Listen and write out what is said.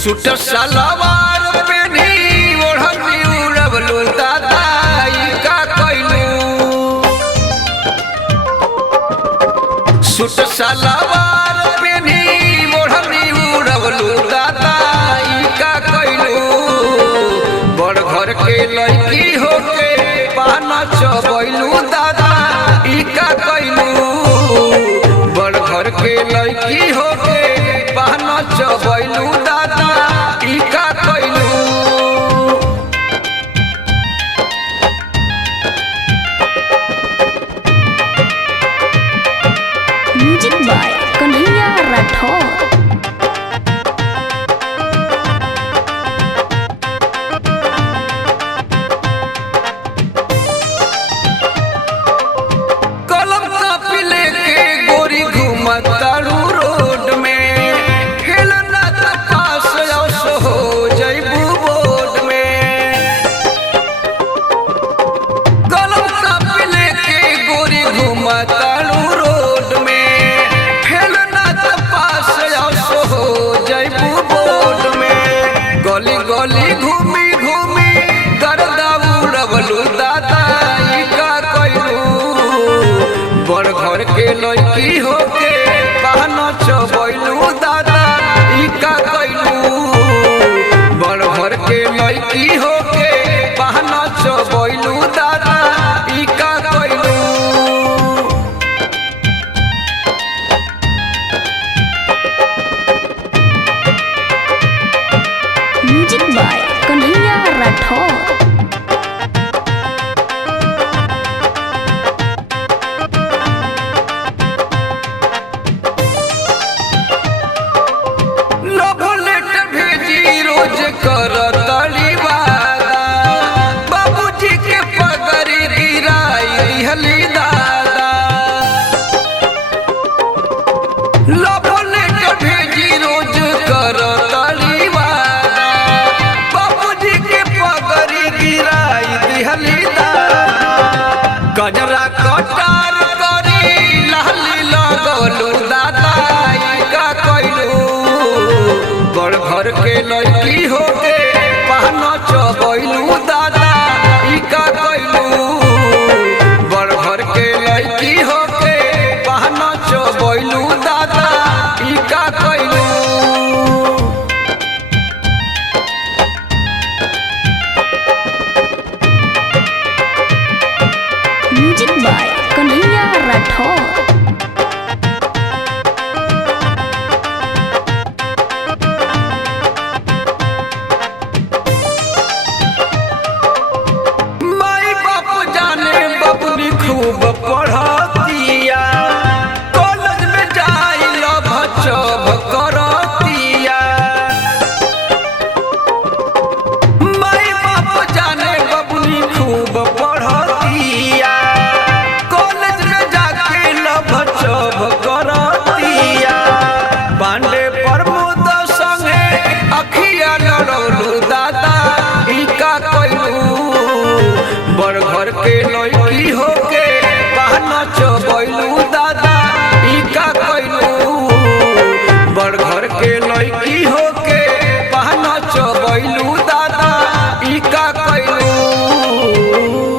Suit सलवार पेनी ओढ़नी उड़वलू दादा ई का कइलू। सूट सलवार पेनी ओढ़नी उड़वलू दादा ई का कइलू। बड़ घर के लड़की होके पान चबैलू दादा ई का कइलू। बड़ घर के लड़की होके पान चबैलू दादा ई का कइलू। Music by Kanhaiya Rathore. कलम कापी लेके गोरी घूमतारू रोड में, हेलना त पास औस हो जइबू बोर्ड में। कलम कापी लेके गोरी घूमतारू रोड में, हेलना त पास औस हो जइबू बोर्ड में। गली गली घूमी घूमी गर्दा उड़वलू दादा ई का कइलू। बड़ घर के लड़की होके पान चबैलू दादा ई का कइलू। बड़ घर के लड़की होके पान चबैलू दादा ई का कइलू। Music by Kanhaiya Rathore. Love letter भेजी रोज करतली वादा, बाबूजी के पगड़ी गिराई दिहली दादा। लव लेटर भेजी रोज करतली वादा, बाबूजी के पगड़ी गिराई दिहली दादा। गजरा कटार करी लाली लगलू दादा ई का कइलू। बड़ घर के लड़की होके पान चबैलू